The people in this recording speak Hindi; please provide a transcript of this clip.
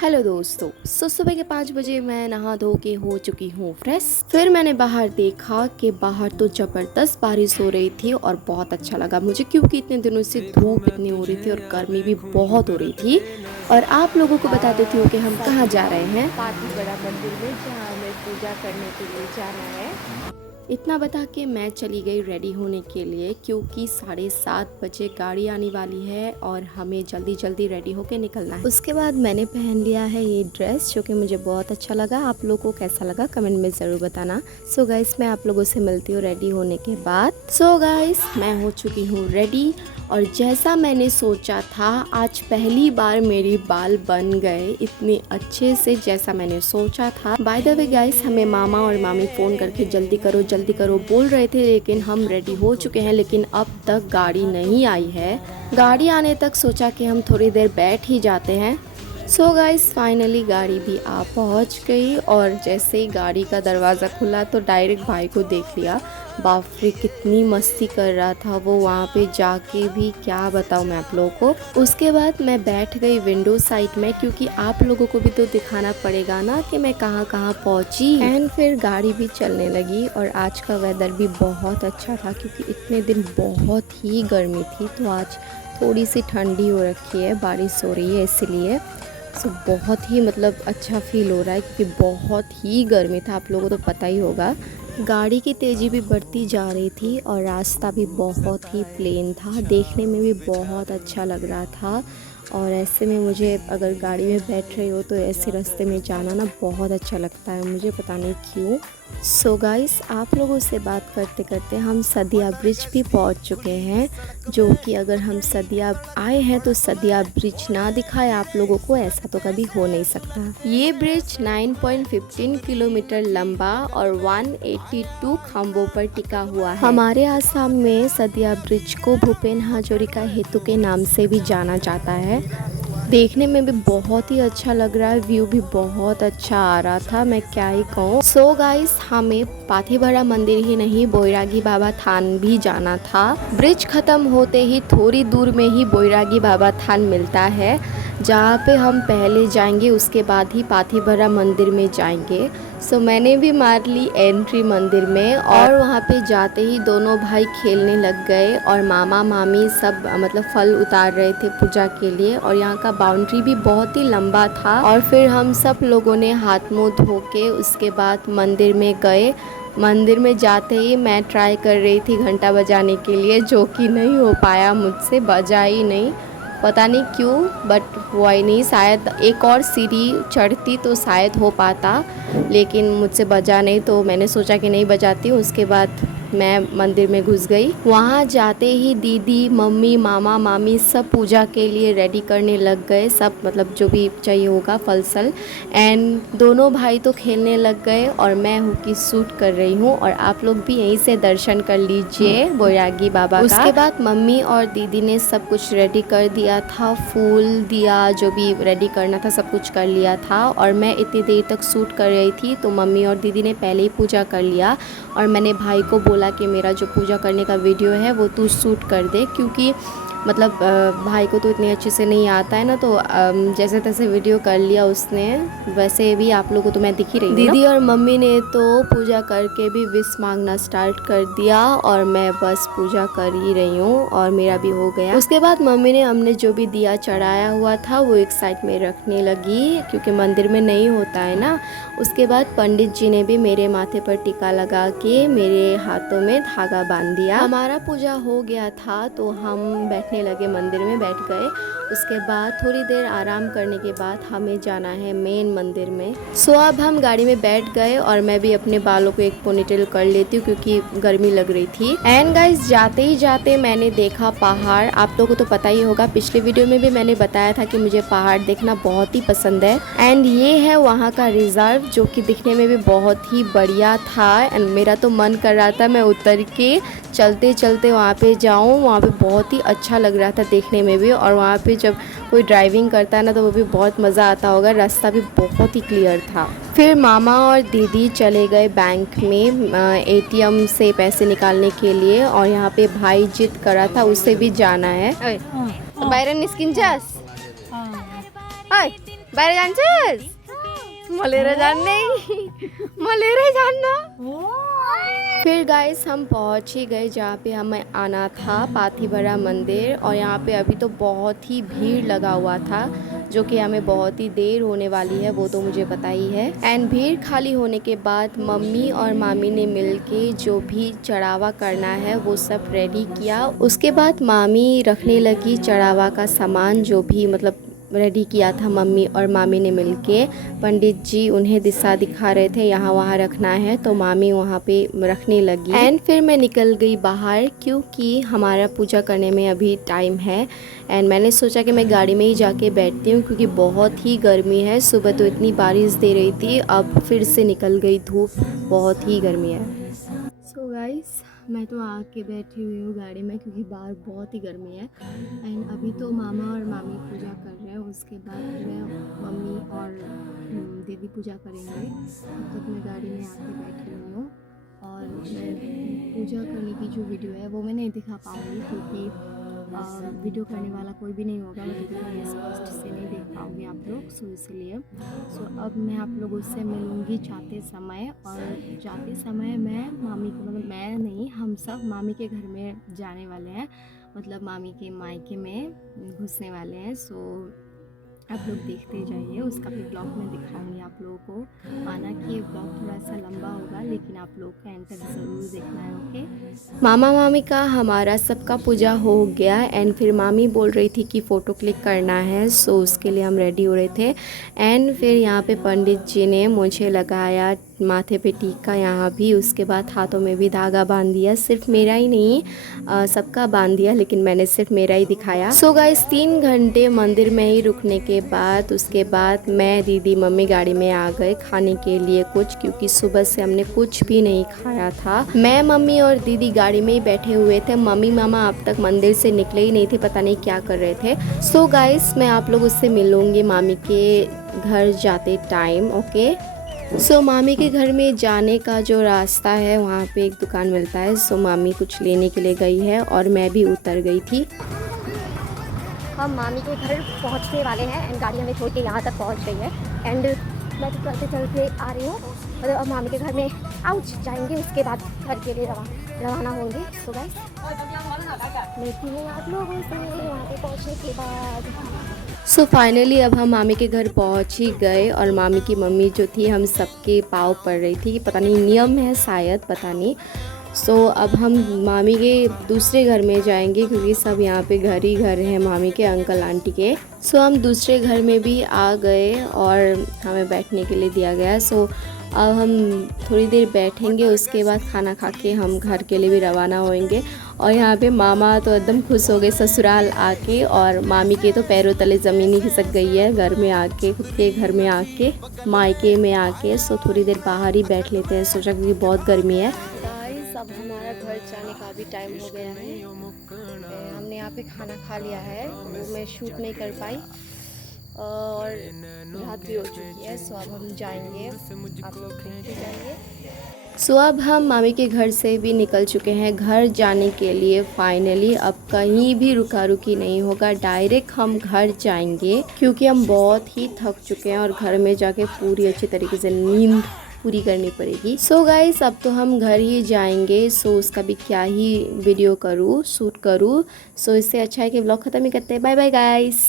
हेलो दोस्तों, सुबह के 5 बजे मैं नहा धो के हो चुकी हूँ फ्रेश। फिर मैंने बाहर देखा कि बाहर तो ज़बरदस्त बारिश हो रही थी और बहुत अच्छा लगा मुझे, क्योंकि इतने दिनों से धूप इतनी हो रही थी और गर्मी भी बहुत हो रही थी। और आप लोगों को बता देती हूँ कि हम कहाँ जा रहे हैं, पाथीगढ़ा मंदिर में, जहाँ हमें पूजा करने के लिए जाना है। इतना बता के मैं चली गई रेडी होने के लिए, क्योंकि 7:30 बजे गाड़ी आने वाली है और हमें जल्दी जल्दी रेडी होके निकलना है। उसके बाद मैंने पहन लिया है ये ड्रेस, जो कि मुझे बहुत अच्छा लगा। आप लोगों को कैसा लगा कमेंट में ज़रूर बताना। सो गाइस, मैं आप लोगों से मिलती हूँ रेडी होने के बाद। सो गाइस, मैं हो चुकी हूँ रेडी और जैसा मैंने सोचा था, आज पहली बार मेरे बाल बन गए इतने अच्छे से जैसा मैंने सोचा था। बाय द वे गाइस, हमें मामा और मामी फ़ोन करके जल्दी करो बोल रहे थे, लेकिन हम रेडी हो चुके हैं, लेकिन अब तक गाड़ी नहीं आई है। गाड़ी आने तक सोचा कि हम थोड़ी देर बैठ ही जाते हैं। सो गाइस, फाइनली गाड़ी भी आ पहुंच गई और जैसे ही गाड़ी का दरवाज़ा खुला तो डायरेक्ट भाई को देख लिया। बाप रे, कितनी मस्ती कर रहा था वो वहाँ पे जाके भी, क्या बताऊँ मैं आप लोगों को। उसके बाद मैं बैठ गई विंडो साइड में, क्योंकि आप लोगों को भी तो दिखाना पड़ेगा ना कि मैं कहाँ कहाँ पहुँची। एंड फिर गाड़ी भी चलने लगी और आज का वेदर भी बहुत अच्छा था, क्योंकि इतने दिन बहुत ही गर्मी थी, तो आज थोड़ी सी ठंडी हो रखी है, बारिश हो रही है इसलिए। सो बहुत ही अच्छा फील हो रहा है, क्योंकि बहुत ही गर्मी था, आप लोगों को तो पता ही होगा। गाड़ी की तेज़ी भी बढ़ती जा रही थी और रास्ता भी बहुत ही प्लेन था, देखने में भी बहुत अच्छा लग रहा था। और ऐसे में मुझे, अगर गाड़ी में बैठ रही हो तो ऐसे रास्ते में जाना ना बहुत अच्छा लगता है मुझे, पता नहीं क्यों। सो गाइस, आप लोगों से बात करते करते हम सदिया ब्रिज भी पहुंच चुके हैं, जो कि अगर हम सदिया आए हैं तो सदिया ब्रिज ना दिखाए आप लोगों को, ऐसा तो कभी हो नहीं सकता। ये ब्रिज 9.15 किलोमीटर लंबा और 182 खंभों पर टिका हुआ है। हमारे आसाम में सदिया ब्रिज को भूपेन हाजरिका सेतु के नाम से भी जाना जाता है। देखने में भी बहुत ही अच्छा लग रहा है, व्यू भी बहुत अच्छा आ रहा था, मैं क्या ही कहूँ। सो गाइस, हमें पाथीगढ़ा मंदिर ही नहीं, बैरागी बाबा थान भी जाना था। ब्रिज खत्म होते ही थोड़ी दूर में ही बैरागी बाबा थान मिलता है, जहाँ पे हम पहले जाएंगे, उसके बाद ही पाथीगढ़ा मंदिर में जाएंगे। सो मैंने भी मार ली एंट्री मंदिर में, और वहाँ पे जाते ही दोनों भाई खेलने लग गए और मामा मामी सब फल उतार रहे थे पूजा के लिए। और यहाँ का बाउंड्री भी बहुत ही लंबा था। और फिर हम सब लोगों ने हाथ मुंह धो के उसके बाद मंदिर में गए। मंदिर में जाते ही मैं ट्राई कर रही थी घंटा बजाने के लिए, जो कि नहीं हो पाया मुझसे, बजा ही नहीं, पता नहीं क्यों, बट हुआ ही नहीं। शायद एक और सीढ़ी चढ़ती तो शायद हो पाता, लेकिन मुझसे बजा नहीं, तो मैंने सोचा कि नहीं बजाती हूँ। उसके बाद मैं मंदिर में घुस गई। वहाँ जाते ही दीदी, मम्मी, मामा, मामी सब पूजा के लिए रेडी करने लग गए, सब जो भी चाहिए होगा फल सल। एंड दोनों भाई तो खेलने लग गए और मैं हूँ कि शूट कर रही हूँ, और आप लोग भी यहीं से दर्शन कर लीजिए बैरागी बाबा का। उसके बाद मम्मी और दीदी ने सब कुछ रेडी कर दिया था, फूल दिया, जो भी रेडी करना था सब कुछ कर लिया था। और मैं इतनी देर तक शूट कर रही थी, तो मम्मी और दीदी ने पहले ही पूजा कर लिया। और मैंने भाई को बोला कि मेरा जो पूजा करने का वीडियो है वो तू शूट कर दे, क्योंकि भाई को तो इतने अच्छे से नहीं आता है ना, तो जैसे तैसे वीडियो कर लिया उसने। वैसे भी आप लोगों को तो मैं दिख ही रही हूँ। दीदी और मम्मी ने तो पूजा करके भी विश मांगना स्टार्ट कर दिया, और मैं बस पूजा कर ही रही हूँ और मेरा भी हो गया। उसके बाद मम्मी ने हमने जो भी दिया चढ़ाया हुआ था वो एक साइड में रखने लगी, क्योंकि मंदिर में नहीं होता है ना। उसके बाद पंडित जी ने भी मेरे माथे पर टीका लगा के मेरे हाथों में धागा बांध दिया। हमारा पूजा हो गया था, तो हम बैठने लगे, मंदिर में बैठ गए। उसके बाद थोड़ी देर आराम करने के बाद हमें जाना है मेन मंदिर में। सो अब हम गाड़ी में बैठ गए और मैं भी अपने बालों को एक पोनीटेल कर लेती हूँ, क्योंकि गर्मी लग रही थी। एंड गाइस, जाते ही जाते मैंने देखा पहाड़। आप लोगों को तो पता ही होगा, पिछले वीडियो में भी मैंने बताया था कि मुझे पहाड़ देखना बहुत ही पसंद है। एंड ये है वहाँ का रिजर्व, जो कि दिखने में भी बहुत ही बढ़िया था। एंड मेरा तो मन कर रहा था मैं उतर के चलते चलते वहाँ पे जाऊँ, वहाँ पे बहुत ही अच्छा लग रहा था देखने में भी। और वहाँ पे जब कोई ड्राइविंग करता है ना, तो वो भी बहुत मज़ा आता होगा, रास्ता भी बहुत ही क्लियर था। फिर मामा और दीदी चले गए बैंक में एटीएम से पैसे निकालने के लिए, और यहाँ पे भाई जिद करा था उसे भी जाना है। बायरन स्किन जास बाहिर जान्छस् मलेर जाने मलेरै जान्न। फिर गाइस हम पहुँच ही गए जहाँ पे हमें आना था, पाथीवरा मंदिर। और यहाँ पे अभी तो बहुत ही भीड़ लगा हुआ था, जो कि हमें बहुत ही देर होने वाली है वो तो मुझे पता ही है। एंड भीड़ खाली होने के बाद मम्मी और मामी ने मिलके जो भी चढ़ावा करना है वो सब रेडी किया। उसके बाद मामी रखने लगी चढ़ावा का सामान, जो भी मतलब रेडी किया था मम्मी और मामी ने मिलके। पंडित जी उन्हें दिशा दिखा रहे थे यहाँ वहाँ रखना है, तो मामी वहाँ पे रखने लगी। एंड फिर मैं निकल गई बाहर, क्योंकि हमारा पूजा करने में अभी टाइम है। एंड मैंने सोचा कि मैं गाड़ी में ही जाके बैठती हूँ, क्योंकि बहुत ही गर्मी है। सुबह तो इतनी बारिश दे रही थी, अब फिर से निकल गई धूप, बहुत ही गर्मी है। सो गाइस मैं तो आके बैठी हुई हूँ गाड़ी में, क्योंकि बाहर बहुत ही गर्मी है। एंड अभी तो मामा और मामी पूजा कर रहे हैं, उसके बाद मैं मम्मी और दीदी पूजा करेंगे। तब तक मैं गाड़ी में आके बैठी हुई हूँ। और मैं पूजा करने की जो वीडियो है वो मैं नहीं दिखा पाऊँगी, क्योंकि वीडियो करने वाला कोई भी नहीं होगा, मतलब स्पष्ट से नहीं देख पाओगे आप लोग। सो इसलिए अब मैं आप लोगों से मिलूँगी जाते समय। और जाते समय मैं मामी को, मतलब मैं नहीं, हम सब मामी के घर में जाने वाले हैं, मतलब मामी के मायके में घुसने वाले हैं। सो आप लोग देखते जाइए, उसका भी ब्लॉग में दिखाऊंगी आप लोगों को। माना कि ये ब्लॉग थोड़ा सा लंबा होगा, लेकिन आप लोग का एंड तक ज़रूर देखना है, ओके। मामा मामी का हमारा सबका पूजा हो गया। एंड फिर मामी बोल रही थी कि फ़ोटो क्लिक करना है, सो उसके लिए हम रेडी हो रहे थे। एंड फिर यहाँ पे पंडित जी ने मुझे लगाया माथे पे टीका, यहाँ भी। उसके बाद हाथों में भी धागा बांध दिया, सिर्फ मेरा ही नहीं सबका बांध दिया, लेकिन मैंने सिर्फ मेरा ही दिखाया। सो गाइस 3 घंटे मंदिर में ही रुकने के बाद उसके बाद मैं, दीदी, मम्मी गाड़ी में आ गए खाने के लिए कुछ, क्योंकि सुबह से हमने कुछ भी नहीं खाया था। मैं, मम्मी और दीदी गाड़ी में ही बैठे हुए थे। मम्मी मामा अब तक मंदिर से निकले ही नहीं थे, पता नहीं क्या कर रहे थे। सो गाइस मैं आप लोगों से मिलूँगी मामी के घर जाते टाइम, ओके। सो मामी के घर में जाने का जो रास्ता है वहाँ पे एक दुकान मिलता है। सो मामी कुछ लेने के लिए गई है और मैं भी उतर गई थी। हम मामी के घर पहुँचने वाले हैं एंड गाड़ी हमें छोड़ के यहाँ तक पहुँच गई है। एंड मैं तो चलते चलते आ रही हूँ, मतलब अब मामी के घर में आउच जाएंगे, उसके बाद घर के लिए रवाना होंगे। सो गाइस मिलती हूँ आप लोगों से वहाँ पे पहुँचने के बाद। सो फाइनली अब हम मामी के घर पहुँच ही गए। और मामी की मम्मी जो थी हम सबके पाँव पड़ रही थी, पता नहीं नियम है शायद, पता नहीं। सो अब हम मामी के दूसरे घर में जाएंगे, क्योंकि सब यहाँ पे घर ही घर हैं मामी के, अंकल आंटी के। सो हम दूसरे घर में भी आ गए और हमें बैठने के लिए दिया गया। सो अब हम थोड़ी देर बैठेंगे, उसके बाद खाना खा के हम घर के लिए भी रवाना होएंगे। और यहाँ पे मामा तो एकदम खुश हो गए ससुराल आके, और मामी के तो पैरों तले ज़मीन ही खिसक गई है घर में आके, खुद के घर में आके, मायके में आके। सो थोड़ी देर बाहर ही बैठ लेते हैं, सोचा क्योंकि बहुत गर्मी है। गाइस अब हमारा घर जाने का भी टाइम हो गया है। हमने यहाँ पे खाना खा लिया है, वो मैं शूट नहीं कर पाई और रात भी हो चुकी है। सो अब हम जाएंगे, आप लोग देखते जाइए। सो अब हम मामी के घर से भी निकल चुके हैं घर जाने के लिए फाइनली। अब कहीं भी रुका रुकी नहीं होगा, डायरेक्ट हम घर जाएंगे, क्योंकि हम बहुत ही थक चुके हैं और घर में जाके पूरी अच्छी तरीके से नींद पूरी करनी पड़ेगी। सो गाइस अब तो हम घर ही जाएंगे। सो उसका भी क्या ही वीडियो करूँ, शूट करूँ। सो इससे अच्छा है कि व्लॉग ख़त्म ही करते हैं। Bye bye guys.